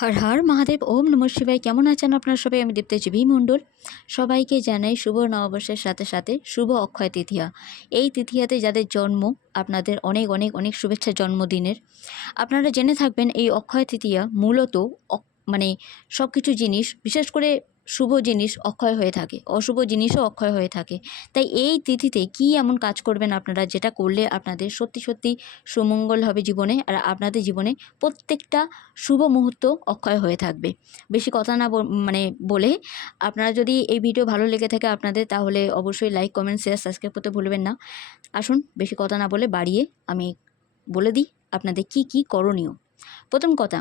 হর হর মহাদেব, ওম নমঃ শিবায়। কেমন আছেন আপনারা সবাই? আমি দীপ্তজীবী মণ্ডল। সবাইকে জানাই শুভ নববর্ষের সাথে সাথে শুভ অক্ষয় তৃতীয়া। এই তৃতীয়াতে যাদের জন্ম, আপনাদের অনেক অনেক অনেক শুভেচ্ছা জন্মদিনের। আপনারা জেনে থাকবেন এই অক্ষয় তৃতীয়া মূলত মানে সব কিছু জিনিস, বিশেষ করে শুভ জিনিস অক্ষয় হয়ে থাকে, অশুভ জিনিসও অক্ষয় হয়ে থাকে। তাই এই তিথিতে কি এমন কাজ করবেন আপনারা, যেটা করলে আপনাদের সত্যি সত্যি সুমঙ্গল হবে জীবনে, আর আপনাদের জীবনে প্রত্যেকটা শুভ মুহূর্ত অক্ষয় হয়ে থাকবে। বেশি কথা না বলে, আপনারা যদি এই ভিডিও ভালো লেগে থাকে আপনাদের, তাহলে অবশ্যই লাইক, কমেন্ট, শেয়ার, সাবস্ক্রাইব করতে ভুলবেন না। আসুন বেশি কথা না বলে বাড়িয়ে আমি বলে দিই আপনাদের কি কি করণীয়। প্রথম কথা,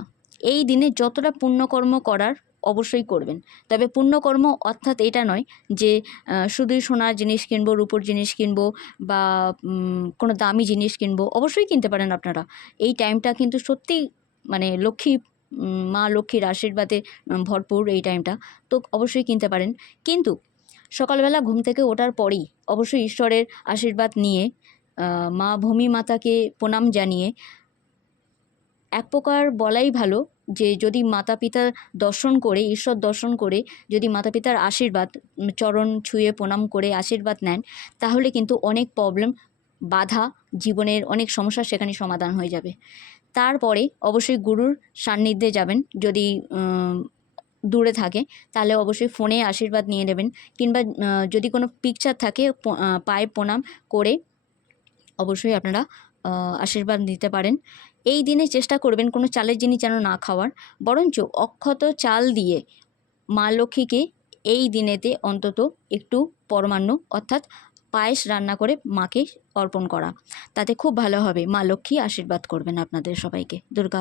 এই দিনে যতটা পুণ্যকর্ম করার অবশ্যই করবেন। তবে পুণ্যকর্ম অর্থাৎ এটা নয় যে শুধুই সোনার জিনিস কিনবো, রূপোর জিনিস কিনবো, বা কোনো দামি জিনিস কিনবো। অবশ্যই কিনতে পারেন আপনারা। এই টাইমটা কিন্তু সত্যি লক্ষ্মী, মা লক্ষ্মীর আশীর্বাদে ভরপুর এই টাইমটা, তো অবশ্যই কিনতে পারেন। কিন্তু সকালবেলা ঘুম থেকে ওঠার পরেই অবশ্যই ঈশ্বরের আশীর্বাদ নিয়ে, মা ভূমি মাতাকে প্রণাম জানিয়ে, এক প্রকার বলাই ভালো যে যদি মাতা পিতা দর্শন করে, ঈশ্বর দর্শন করে যদি মাতা পিতার আশীর্বাদ, চরণ ছুঁয়ে প্রণাম করে আশীর্বাদ নেন, তাহলে কিন্তু অনেক প্রবলেম, বাধা, জীবনের অনেক সমস্যা সেখানে সমাধান হয়ে যাবে। তারপরে অবশ্যই গুরুর সান্নিধ্যে যাবেন। যদি দূরে থাকে তাহলে অবশ্যই ফোনে আশীর্বাদ নিয়ে নেবেন, কিংবা যদি কোনো পিকচার থাকে পায়ে প্রণাম করে অবশ্যই আপনারা আশীর্বাদ নিতে পারেন। এই দিনে চেষ্টা করবেন কোনো চালের জিনিস যেন না খাওয়ার, বরঞ্চ অক্ষত চাল দিয়ে মা লক্ষ্মীকে এই দিনেতে অন্তত একটু পরমান্ন অর্থাৎ পায়েস রান্না করে মাকে অর্পণ করা, তাতে খুব ভালো হবে। মা লক্ষ্মী আশীর্বাদ করবেন আপনাদের সবাইকে। দুর্গা